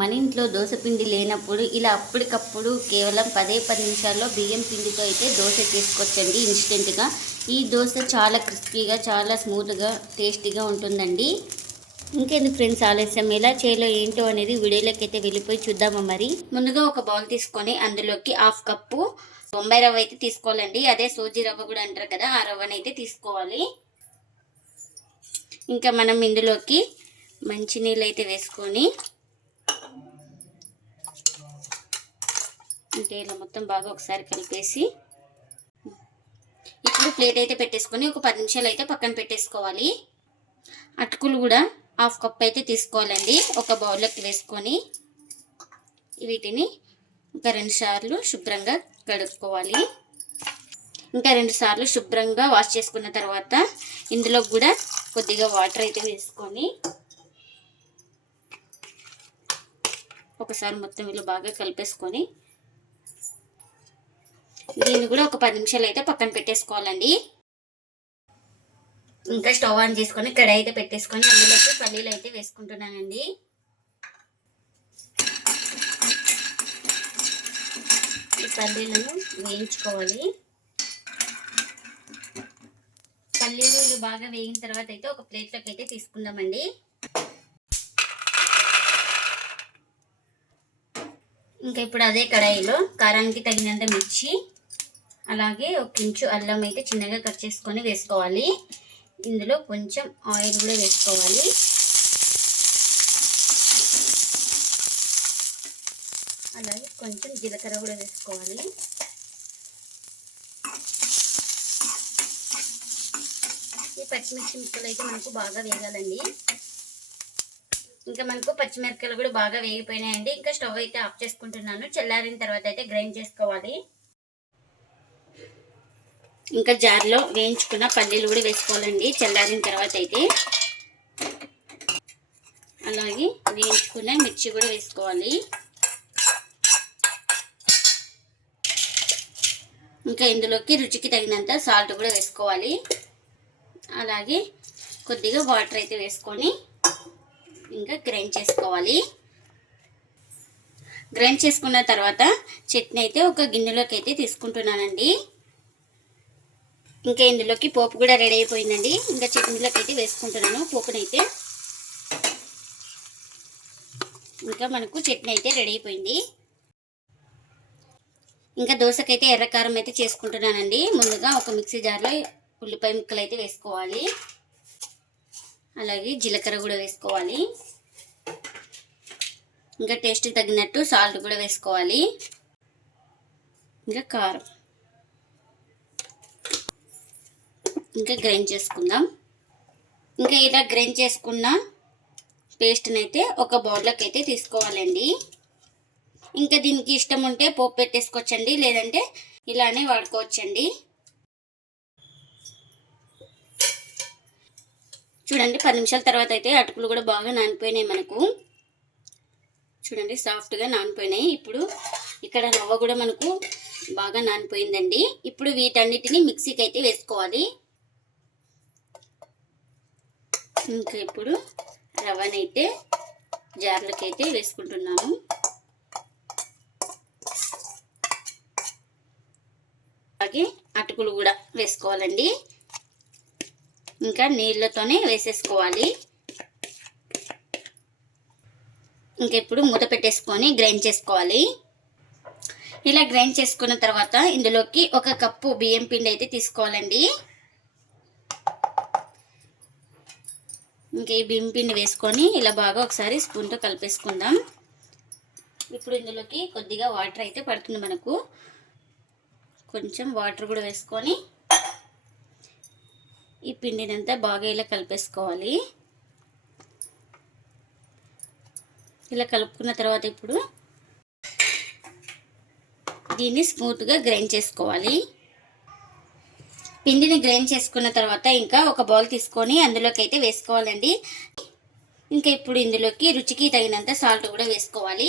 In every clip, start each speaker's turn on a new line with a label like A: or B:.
A: మన ఇంట్లో దోశ పిండి లేనప్పుడు ఇలా అప్పటికప్పుడు కేవలం పదే పది నిమిషాల్లో బియ్యం పిండితో అయితే దోశ చేసుకోవచ్చండి ఇన్స్టెంట్గా. ఈ దోశ చాలా క్రిస్పీగా చాలా స్మూత్గా టేస్టీగా ఉంటుందండి. ఇంకెందుకు ఫ్రెండ్స్ ఆలస్యం ఎలా చేయాలో ఏంటో అనేది వీడియోలోకి అయితే వెళ్ళిపోయి చూద్దామా మరి? ముందుగా ఒక బౌల్ తీసుకొని అందులోకి హాఫ్ కప్పు బొంబాయి రవ్వ అయితే తీసుకోవాలండి. అదే సూజీ రవ్వ కూడా అంటారు కదా ఆ రవ్వనైతే అయితే తీసుకోవాలి. ఇంకా మనం ఇందులోకి మంచినీళ్ళు అయితే వేసుకొని అంటే ఇలా మొత్తం బాగా ఒకసారి కలిపేసి ఇప్పుడు ప్లేట్ అయితే పెట్టేసుకొని ఒక పది నిమిషాలు అయితే పక్కన పెట్టేసుకోవాలి. అటుకులు కూడా హాఫ్ కప్ అయితే తీసుకోవాలండి. ఒక బౌల్లోకి వేసుకొని వీటిని ఇంకా రెండు సార్లు శుభ్రంగా కడుక్కోవాలి. ఇంకా రెండు సార్లు శుభ్రంగా వాష్ చేసుకున్న తర్వాత ఇందులో కూడా కొద్దిగా వాటర్ అయితే వేసుకొని ఒకసారి మొత్తం ఇలా బాగా కలిపేసుకొని దీన్ని కూడా ఒక పది నిమిషాలు అయితే పక్కన పెట్టేసుకోవాలండి. ఇంకా స్టవ్ ఆన్ చేసుకొని కడాయి అయితే పెట్టేసుకొని అందులోకి పల్లీలు అయితే వేసుకుంటున్నానండి. ఈ పల్లీలను వేయించుకోవాలి. పల్లీలు బాగా వేగిన తర్వాత అయితే ఒక ప్లేట్లోకి అయితే తీసుకుందామండి. ఇంకా ఇప్పుడు అదే కడాయిలో కారానికి తగినంత మిర్చి అలాగే ఒక ఇంచు అల్లం అయితే చిన్నగా కట్ చేసుకొని వేసుకోవాలి. ఇందులో కొంచెం ఆయిల్ కూడా వేసుకోవాలి. అలాగే కొంచెం జీలకర్ర కూడా వేసుకోవాలి. ఈ పచ్చిమిర్చి ముక్కలు అయితే మనకు బాగా వేగాలండి. ఇంకా మనకు పచ్చిమిరపకాయలు కూడా బాగా వేగిపోయినాయండి. ఇంకా స్టవ్ అయితే ఆఫ్ చేసుకుంటున్నాను. చల్లారిన తర్వాత అయితే గ్రైండ్ చేసుకోవాలి. ఇంకా జార్లో వేయించుకున్న పల్లీలు కూడా వేసుకోవాలండి. చల్లారిన తర్వాత అయితే అలాగే వేయించుకున్న మిర్చి కూడా వేసుకోవాలి. ఇంకా ఇందులోకి రుచికి తగినంత సాల్ట్ కూడా వేసుకోవాలి. అలాగే కొద్దిగా వాటర్ అయితే వేసుకొని ఇంకా గ్రైండ్ చేసుకోవాలి. గ్రైండ్ చేసుకున్న తర్వాత చట్నీ అయితే ఒక గిన్నెలోకి అయితే తీసుకుంటున్నానండి. ఇంకా ఇందులోకి పోపు కూడా రెడీ అయిపోయిందండి. ఇంకా చట్నీలోకి అయితే వేసుకుంటున్నాను పోపునైతే. ఇంకా మనకు చట్నీ అయితే రెడీ అయిపోయింది. ఇంకా దోశకైతే ఎర్రకారం అయితే చేసుకుంటున్నానండి. ముందుగా ఒక మిక్సీ జార్లో ఉల్లిపాయ ముక్కలు అయితే వేసుకోవాలి. అలాగే జీలకర్ర కూడా వేసుకోవాలి. ఇంకా టేస్ట్ తగినట్టు సాల్ట్ కూడా వేసుకోవాలి. ఇంకా కారం. ఇంకా గ్రైండ్ చేసుకుందాం. ఇంకా ఇలా గ్రైండ్ చేసుకున్న పేస్ట్ని అయితే ఒక బౌల్లోకి అయితే తీసుకోవాలండి. ఇంకా దీనికి ఇష్టం ఉంటే పోపు పెట్టేసుకోవచ్చండి లేదంటే ఇలానే వాడుకోవచ్చండి. చూడండి పది నిమిషాల తర్వాత అయితే అటుకులు కూడా బాగా నానిపోయినాయి మనకు. చూడండి సాఫ్ట్గా నానిపోయినాయి. ఇప్పుడు ఇక్కడ రవ్వ కూడా మనకు బాగా నానిపోయిందండి. ఇప్పుడు వీటన్నిటిని మిక్సీకి అయితే వేసుకోవాలి. ఇంకా ఇప్పుడు రవ్వనైతే జార్లకైతే వేసుకుంటున్నాము. అలాగే అటుకులు కూడా వేసుకోవాలండి. ఇంకా నీళ్ళతోనే వేసేసుకోవాలి. ఇంకా ఇప్పుడు మూత పెట్టేసుకొని గ్రైండ్ చేసుకోవాలి. ఇలా గ్రైండ్ చేసుకున్న తర్వాత ఇందులోకి ఒక కప్పు బియ్యం పిండి అయితే తీసుకోవాలండి. ఇంకా ఈ బియ్యం పిండి వేసుకొని ఇలా బాగా ఒకసారి స్పూన్తో కలిపేసుకుందాం. ఇప్పుడు ఇందులోకి కొద్దిగా వాటర్ అయితే పడుతుంది మనకు. కొంచెం వాటర్ కూడా వేసుకొని ఈ పిండినంతా బాగా ఇలా కలిపేసుకోవాలి. ఇలా కలుపుకున్న తర్వాత ఇప్పుడు దీన్ని స్మూత్గా గ్రైండ్ చేసుకోవాలి. పిండిని గ్రైండ్ చేసుకున్న తర్వాత ఇంకా ఒక బౌల్ తీసుకొని అందులోకి అయితే వేసుకోవాలండి. ఇంకా ఇప్పుడు ఇందులోకి రుచికి తగినంత సాల్ట్ కూడా వేసుకోవాలి.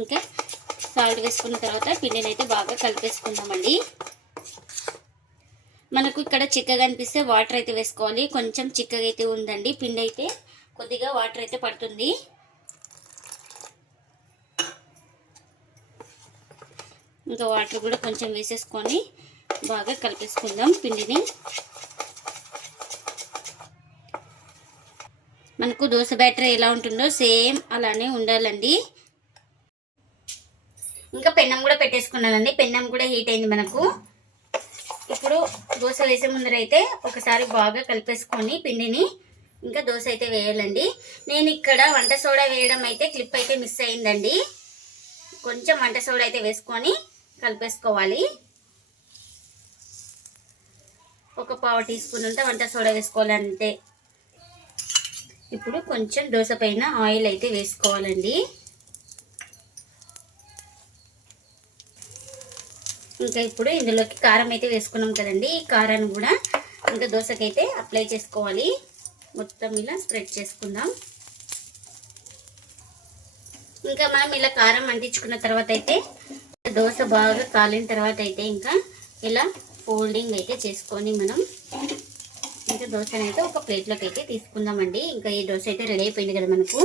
A: ఇంకా సాల్ట్ వేసుకున్న తర్వాత పిండిని అయితే బాగా కలిపేసుకుందామండి. మనకు ఇక్కడ చిక్కగా అనిపిస్తే వాటర్ అయితే వేసుకోవాలి. కొంచెం చిక్కగా అయితే ఉందండి. పిండి అయితే కొద్దిగా వాటర్ అయితే పడుతుంది. ఇంకా వాటర్ కూడా కొంచెం వేసేసుకొని బాగా కలిపేసుకుందాం పిండిని. మనకు దోశ బ్యాటర్ ఎలా ఉంటుందో సేమ్ అలానే ఉండాలండి. ఇంకా పెన్నం కూడా పెట్టేసుకున్నానండి. పెన్నం కూడా హీట్ అయింది మనకు. ఇప్పుడు దోశ వేసే ముందర అయితే ఒకసారి బాగా కలిపేసుకొని పిండిని ఇంకా దోశ అయితే వేయాలండి. నేను ఇక్కడ వంట సోడా వేయడం అయితే క్లిప్ అయితే మిస్ అయిందండి. కొంచెం వంట సోడా అయితే వేసుకొని కలిపేసుకోవాలి. ఒక పావు టీ స్పూన్ అంతా వంట సోడా వేసుకోవాలి అంతే ఇప్పుడు కొంచెం దోశ పైన ఆయిల్ అయితే వేసుకోవాలండి. ఇంకా ఇప్పుడు ఇందులోకి కారం అయితే వేసుకున్నాం కదండి. ఈ కారాన్ని కూడా ఇంకా దోశకైతే అప్లై చేసుకోవాలి. మొత్తం ఇలా స్ప్రెడ్ చేసుకుందాం. ఇంకా మనం ఇలా కారం అంటించుకున్న తర్వాత అయితే దోశ బాగా కాలిన తర్వాత అయితే ఇంకా ఇలా ఫోల్డింగ్ అయితే చేసుకొని మనం ఇంకా దోశ అయితే ఒక ప్లేట్లోకి అయితే తీసుకుందామండి. ఇంకా ఈ దోశ అయితే రెడీ అయిపోయింది కదా మనకు.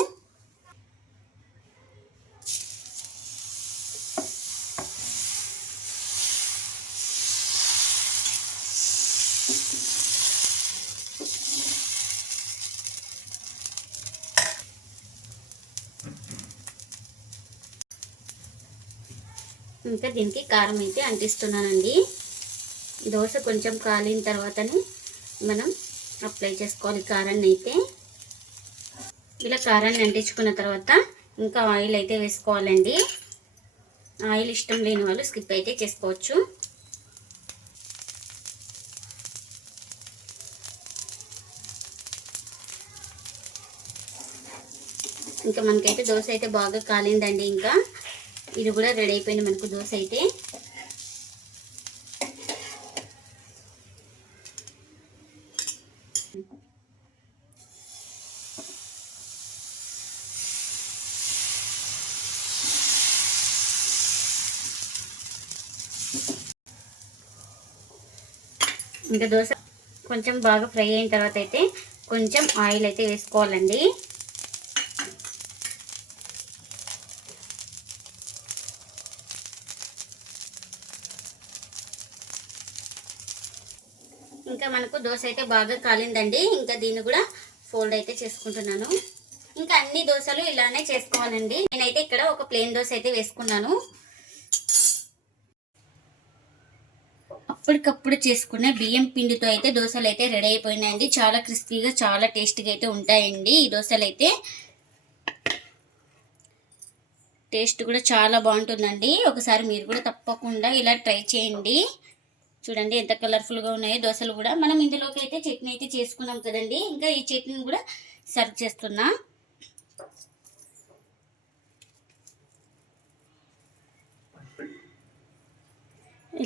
A: ఇంకా దీనికి కారం అయితే అంటిస్తున్నానండి. దోశ కొంచెం కాలిన తర్వాతనే మనం అప్లై చేసుకోవాలి. కారాన్ని అయితే ఇలా కారాన్ని అంటించుకున్న తర్వాత ఇంకా ఆయిల్ అయితే వేసుకోవాలండి. ఆయిల్ ఇష్టం లేని వాళ్ళు స్కిప్ అయితే చేసుకోవచ్చు. ఇంకా మనకైతే దోశ అయితే బాగా కాలిందండి. ఇంకా ఇది కూడా రెడీ అయిపోయింది మనకు దోశ అయితే. ఇంకా దోశ కొంచెం బాగా ఫ్రై అయిన తర్వాత అయితే కొంచెం ఆయిల్ అయితే వేసుకోవాలండి. ఇంకా మనకు దోశ అయితే బాగా కాలిందండి. ఇంకా దీన్ని కూడా ఫోల్డ్ అయితే చేసుకుంటున్నాను. ఇంకా అన్ని దోశలు ఇలానే చేసుకోవాలండి. నేనైతే ఇక్కడ ఒక ప్లేన్ దోశ అయితే వేసుకున్నాను. అప్పటికప్పుడు చేసుకున్న బియ్యం పిండితో అయితే దోశలు అయితే రెడీ అయిపోయినాయండి. చాలా క్రిస్పీగా చాలా టేస్టీగా అయితే ఉంటాయండి. ఈ దోశలు అయితే టేస్ట్ కూడా చాలా బాగుంటుందండి. ఒకసారి మీరు కూడా తప్పకుండా ఇలా ట్రై చేయండి. చూడండి ఎంత కలర్ఫుల్గా ఉన్నాయో దోశలు కూడా. మనం ఇందులోకి అయితే చట్నీ అయితే చేసుకున్నాం కదండి. ఇంకా ఈ చట్నీని కూడా సర్వ్ చేస్తున్నా.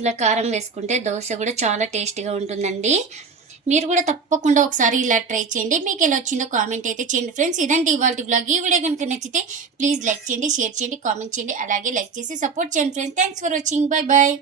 A: ఇలా కారం వేసుకుంటే దోశ కూడా చాలా టేస్టీగా ఉంటుందండి. మీరు కూడా తప్పకుండా ఒకసారి ఇలా ట్రై చేయండి. మీకు ఎలా వచ్చిందో కామెంట్ అయితే చేయండి ఫ్రెండ్స్. ఇదండి ఇవాళ బ్లాగ్ ఈ వీడియో కనుక నచ్చితే ప్లీజ్ లైక్ చేయండి షేర్ చేయండి కామెంట్ చేయండి. అలాగే లైక్ చేసి సపోర్ట్ చేయండి friends. Thanks for watching. Bye bye